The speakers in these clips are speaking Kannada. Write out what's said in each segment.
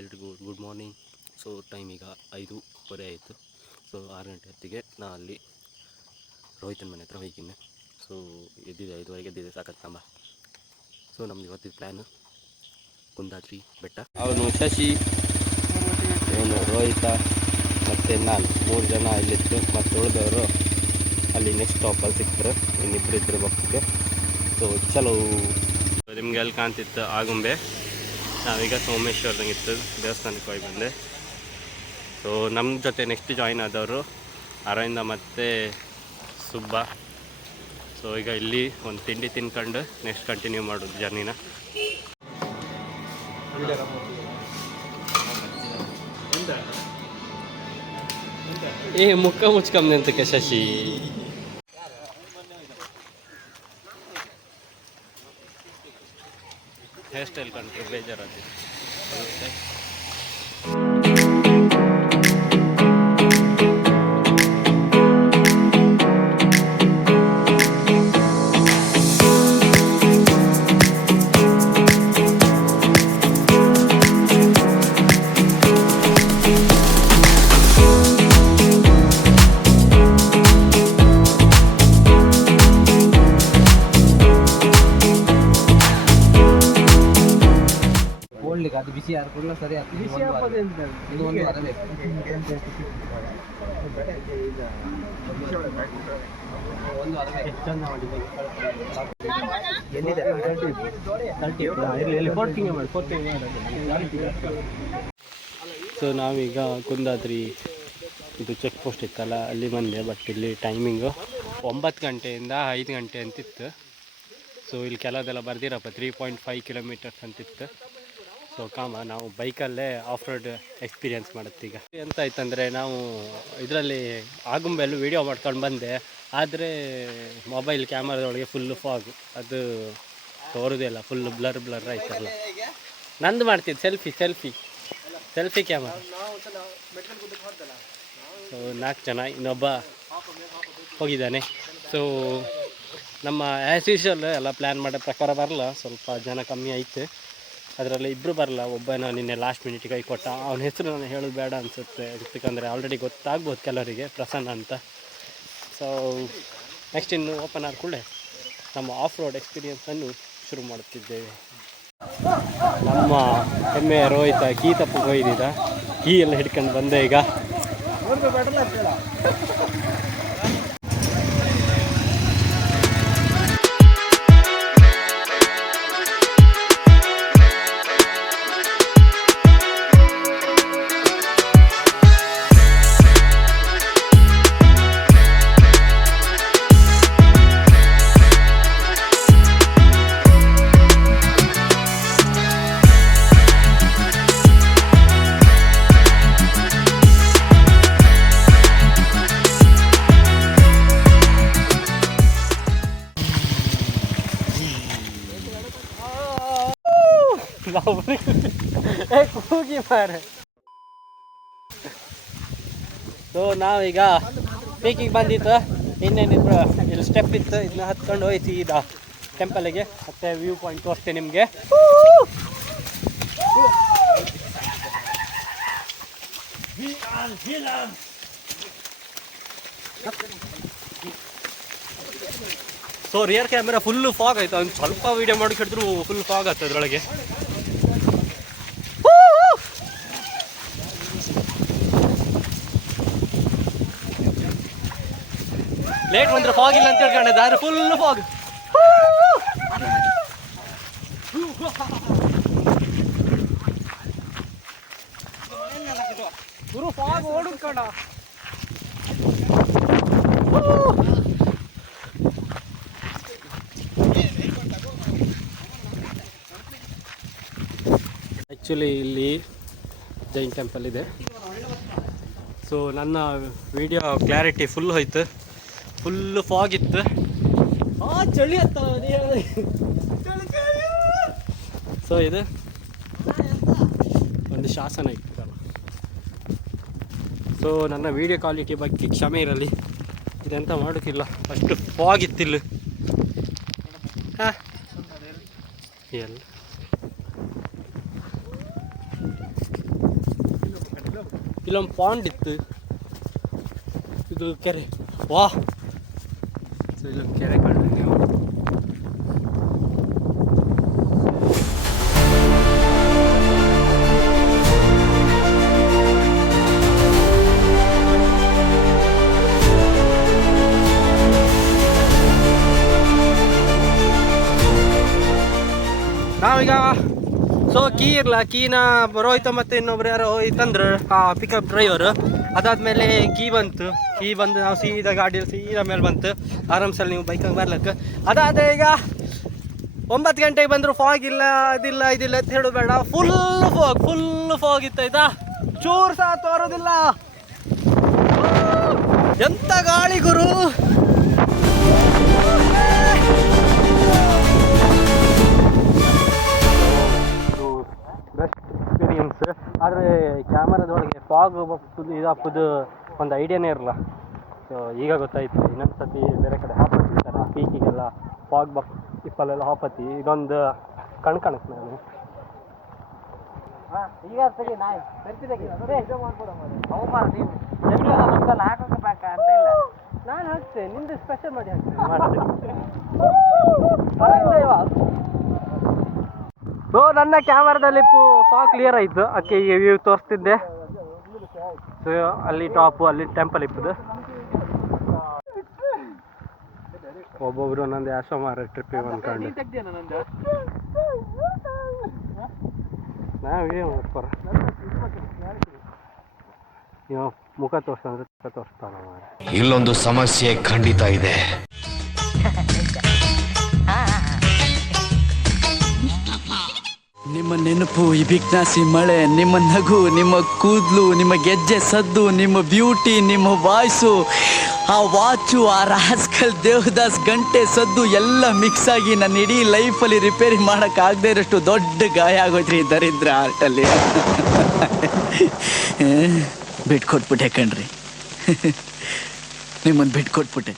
ಎಲ್ರಿಗೂ ಗುಡ್ ಮಾರ್ನಿಂಗ್. ಸೊ ಟೈಮ್ ಈಗ 5:15 ಆಯಿತು. ಸೊ 6 ಗಂಟೆ ಹೊತ್ತಿಗೆ ನಾನು ಅಲ್ಲಿ ರೋಹಿತನ ಮನೆ ಹತ್ರ ಹೋಗಿದ್ದೀನಿ. ಸೊ ಎದ್ದಿದೆ 5:15 ಎದ್ದಿದೆ, ಸಾಕತ್ತಂಬ. ಸೊ ನಮ್ದು ಇವತ್ತಿನ ಪ್ಲ್ಯಾನು ಕುಂದಾದ್ರಿ ಬೆಟ್ಟ. ಅವನು ಶಶಿ, ಇವನು ರೋಹಿತ ಮತ್ತು ನಾನು 3 ಜನ ಇಲ್ಲಿತ್ತು. ಮತ್ತು ಉಳಿದವರು ಅಲ್ಲಿ ನೆಕ್ಸ್ಟ್ ಸ್ಟಾಪಲ್ಲಿ ಸಿಕ್ತರು, ಇನ್ನಿಬ್ಬರು ಇದ್ದರು ಬಕ್ಕಕ್ಕೆ. ಸೊ ಚಲೋ. ನಿಮಗೆ ಅಲ್ಲಿ ಕಾಣ್ತಿತ್ತು ಆಗುಂಬೆ. ನಾವೀಗ ಸೋಮೇಶ್ವರದಂಗಿತ್ತು ದೇವಸ್ಥಾನಕ್ಕೆ ಹೋಗಿ ಬಂದೆ. ಸೊ ನಮ್ಮ ಜೊತೆ ನೆಕ್ಸ್ಟ್ ಜಾಯಿನ್ ಆದವರು ಅರವಿಂದ ಮತ್ತು ಸುಬ್ಬ. ಸೊ ಈಗ ಇಲ್ಲಿ ಒಂದು ತಿಂಡಿ ತಿನ್ಕೊಂಡು ನೆಕ್ಸ್ಟ್ ಕಂಟಿನ್ಯೂ ಮಾಡೋದು ಜರ್ನಿನ. ಮುಖ ಮುಚ್ಕಮ್ಮಿ ಅಂತಕ್ಕೆ ಶಶಿ. ಹೇರ್ ಸ್ಟೈಲ್ ಕಂಡ್ರೆ ಬೇಜಾರಾಗಿ ಅದು ಬಿಸಿ ಯಾರು ಸರಿ ಇದು ಒಂದು ಬರಬೇಕು. ಸೊ ನಾವೀಗ ಕುಂದಾದ್ರಿ ಇದು ಚೆಕ್ ಪೋಸ್ಟ್ ಇತ್ತಲ್ಲ ಅಲ್ಲಿ ಬಂದೆ. ಬಟ್ ಇಲ್ಲಿ ಟೈಮಿಂಗು 9 ಗಂಟೆಯಿಂದ 5 ಗಂಟೆ ಅಂತಿತ್ತು. ಸೊ ಇಲ್ಲಿ ಕೆಲವೆಲ್ಲ ಬರ್ದಿರಪ್ಪ 3.5 ಕಿಲೋಮೀಟರ್ಸ್ ಅಂತಿತ್ತು. ಸೊ ನಾವು ಬೈಕಲ್ಲೇ ಆಫ್ ರೋಡ್ ಎಕ್ಸ್ಪೀರಿಯೆನ್ಸ್ ಮಾಡುತ್ತೆ. ಈಗ ಎಂತ ಆಯ್ತಂದರೆ ನಾವು ಇದರಲ್ಲಿ ಆಗುಂಬೆಲ್ಲೂ ವೀಡಿಯೋ ಮಾಡ್ಕೊಂಡು ಬಂದೆ. ಆದರೆ ಮೊಬೈಲ್ ಕ್ಯಾಮರಾದೊಳಗೆ ಫುಲ್ಲು ಫಾಗು, ಅದು ತೋರೋದಿಲ್ಲ, ಫುಲ್ಲು ಬ್ಲರ್ ಆಯ್ತಲ್ಲ. ನಂದು ಮಾಡ್ತಿದ್ದು ಸೆಲ್ಫಿ ಕ್ಯಾಮರಾ. ಸೊ 4 ಜನ, ಇನ್ನೊಬ್ಬ ಹೋಗಿದ್ದಾನೆ. ಸೊ ನಮ್ಮ ಆ್ಯಸ್ ಯೂಶುವಲ್ ಎಲ್ಲ ಪ್ಲ್ಯಾನ್ ಮಾಡೋ ಪ್ರಕಾರ ಬರಲ್ಲ, ಸ್ವಲ್ಪ ಜನ ಕಮ್ಮಿ ಆಯ್ತು. ಅದರಲ್ಲಿ ಇಬ್ಬರು ಬರಲ್ಲ. ಒಬ್ಬನ ನಿನ್ನೆ ಲಾಸ್ಟ್ ಮಿನಿಟಿಗೆ ಕೈ ಕೊಟ್ಟ. ಅವನ ಹೆಸರು ನಾನು ಹೇಳೋದು ಬೇಡ ಅನಿಸುತ್ತೆ, ಯಾಕಂದರೆ ಆಲ್ರೆಡಿ ಗೊತ್ತಾಗ್ಬೋದು ಕೆಲವರಿಗೆ, ಪ್ರಸನ್ನ ಅಂತ. ಸೊ ನೆಕ್ಸ್ಟ್ ಇನ್ನು ಓಪನ್ ಆದ ಕೂಡಲೇ ನಮ್ಮ ಆಫ್ ರೋಡ್ ಎಕ್ಸ್ಪೀರಿಯೆನ್ಸನ್ನು ಶುರು ಮಾಡುತ್ತಿದ್ದೇವೆ. ನಮ್ಮ ಹೆಮ್ಮೆಯ ರೋಹಿತ ಕೀ ತಪ್ಪು ಹೋಯ್ದಿದ್ದ, ಕೀ ಎಲ್ಲ ಹಿಡ್ಕೊಂಡು ಬಂದೆ ಈಗ. ಕೂಗಿ ಮಾರೆ. ಸೊ ನಾವೀಗ ಪೀಕಿಗೆ ಬಂದಿತ್ತು. ಇನ್ನೇನಿದ್ರು ಇಲ್ಲಿ ಸ್ಟೆಪ್ ಇತ್ತು, ಇದನ್ನ ಹತ್ಕೊಂಡು ಹೋಯ್ತು ಈಗ ಟೆಂಪಲಿಗೆ. ಮತ್ತೆ ವ್ಯೂ ಪಾಯಿಂಟ್ ತೋರಿಸ್ತೆ ನಿಮಗೆ. So rear camera full fog ಆಯ್ತು. ಒಂದು ಸ್ವಲ್ಪ ವೀಡಿಯೋ ಮಾಡಿ ಹಿಡಿದ್ರು ಫುಲ್ ಫಾಗ್ ಆಗ್ತದೆ ಅದರೊಳಗೆ. ಲೇಟ್ ಬಂದರೆ ಫಾಗ್ ಇಲ್ಲ ಅಂತ ಹೇಳ್ಕೊಂಡೆ, ಆದರೆ ಫುಲ್ ಫಾಗ್. ಗುರು ಫಾಗ್ ಓಡುದು ಕಣ. ಆ್ಯಕ್ಚುಲಿ ಇಲ್ಲಿ ಜೈನ್ ಟೆಂಪಲ್ ಇದೆ. ಸೊ ನನ್ನ ವಿಡಿಯೋ ಕ್ಲಾರಿಟಿ ಫುಲ್ ಹೋಯ್ತು, ಫುಲ್ಲು ಫಾಗ್ ಇತ್ತು. ಚಳಿ ಅತ್ತ. ಸೊ ಇದು ಒಂದು ಶಾಸನ ಇತ್ತಲ್ಲ. ಸೊ ನನ್ನ ವಿಡಿಯೋ ಕ್ವಾಲಿಟಿ ಬಗ್ಗೆ ಕ್ಷಮೆ ಇರಲಿ, ಇದೆಂತ ಮಾಡೋಕ್ಕಿಲ್ಲ, ಅಷ್ಟು ಫಾಗ್ ಇತ್ತಿಲ್ಲ. ಎಲ್ಲ ಇಲ್ಲೊಂದು ಪಾಂಡ್ ಇತ್ತು, ಇದು ಕೆರೆ. ವಾ, ಸೊ ಇಲ್ಲೊಂದು ಕೆರೆ ಕಾಣ್ರಿ ನೀವು. ನಾವೀಗ ಸೊ ಕೀನ ರೋಹಿತ ಮತ್ತು ಇನ್ನೊಬ್ರು ಯಾರೋ ತಂದ್ರು ಪಿಕಪ್ ಡ್ರೈವರು. ಅದಾದಮೇಲೆ ಕೀ ಬಂದು ನಾವು ಸೀದಾ ಗಾಡಿಯಲ್ಲಿ ಸೀದಾ ಮೇಲೆ ಬಂತು. ಆರಾಮ್ಸಲ್ಲಿ ನೀವು ಬೈಕಂಗೆ ಬರ್ಲಕ್ಕೆ. ಅದಾದ ಈಗ 9 ಗಂಟೆಗೆ ಬಂದರು. ಫಾಗ್ ಇಲ್ಲ, ಇದಿಲ್ಲ ಅಂತ ಹೇಳೋದು ಬೇಡ. ಫುಲ್ ಫಾಗ್ ಇತ್ತು ಆಯ್ತಾ, ಚೂರು ಸಹ ತೋರೋದಿಲ್ಲ. ಎಂಥ ಗಾಳಿ ಗುರು. Best experience. ಆದರೆ ಕ್ಯಾಮರಾದೊಳಗೆ ಫಾಗ್ ಇದಾಕೋದು ಒಂದು ಐಡಿಯಾನೇ ಇರಲ್ಲ. ಸೊ ಈಗ ಗೊತ್ತಾಯ್ತು. ಇನ್ನೊಂದು ಸತಿ ಬೇರೆ ಕಡೆ ಹಾಪತ್ತಿರ್ತಾರೆ ಪೀಕಿಗೆಲ್ಲ ಫಾಗ್ ಇಪ್ಪಲ್ಲೆಲ್ಲ ಹಾಪತ್ತಿ. ಇದೊಂದು ಕಾಣುತ್ತೆ ನಾನು ಈಗ ಸರಿ ನಾಯಿ ನಾನು ಹಾಕ್ತೇನೆ, ನಿಂದು ಸ್ಪೆಷಲ್ ಮಾಡಿ ಮಾಡ್ತೀನಿ. ಸೊ ನನ್ನ ಕ್ಯಾಮರಾದಲ್ಲಿ ಫಾಗ್ ಕ್ಲಿಯರ್ ಆಯಿತು. ಅದಕ್ಕೆ ಈಗ ವ್ಯೂ ತೋರಿಸ್ತಿದ್ದೆ. ಸೊ ಅಲ್ಲಿ ಟಾಪು, ಅಲ್ಲಿ ಟೆಂಪಲ್ ಇಪ್ಪದು. ಒಬ್ಬೊಬ್ರು ನಂದು ಯಾಸೋ ಮಾರ ಟ್ರಿಪ್ಪಿಗೆ ಬಂದ್ಕೊಂಡು ನೀವು ಮುಖ ತೋರಿಸ್ತಂದ್ರೆ ಮುಖ ತೋರಿಸ್ತಾನ. ಇಲ್ಲೊಂದು ಸಮಸ್ಯೆ ಖಂಡಿತ ಇದೆ. ನಿಮ್ಮ ನೆನಪು, ಈ ಬಿಗ್ನಾಸಿ ಮಳೆ, ನಿಮ್ಮ ನಗು, ನಿಮ್ಮ ಕೂದಲು, ನಿಮ್ಮ ಗೆಜ್ಜೆ ಸದ್ದು, ನಿಮ್ಮ ಬ್ಯೂಟಿ, ನಿಮ್ಮ ವಾಯ್ಸು, ಆ ವಾಚು, ಆ ರಾಸ್ಕಲ್ ದೇವದಾಸ್ ಗಂಟೆ ಸದ್ದು ಎಲ್ಲ ಮಿಕ್ಸ್ ಆಗಿ ನನ್ನ ಇಡೀ ಲೈಫಲ್ಲಿ ರಿಪೇರಿ ಮಾಡೋಕ್ಕಾಗದೇ ಇರೋಷ್ಟು ದೊಡ್ಡ ಗಾಯ ಆಗೋದ್ರಿ ದರಿದ್ರ ಆರ್ಟಲ್ಲಿ. ಬಿಟ್ಕೊಟ್ಬಿಟ್ಟೆ ಕಣ್ರಿ, ನಿಮ್ಮನ್ನು ಬಿಟ್ಕೊಟ್ಬಿಟ್ಟೆ.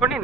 ಕೊಡಿ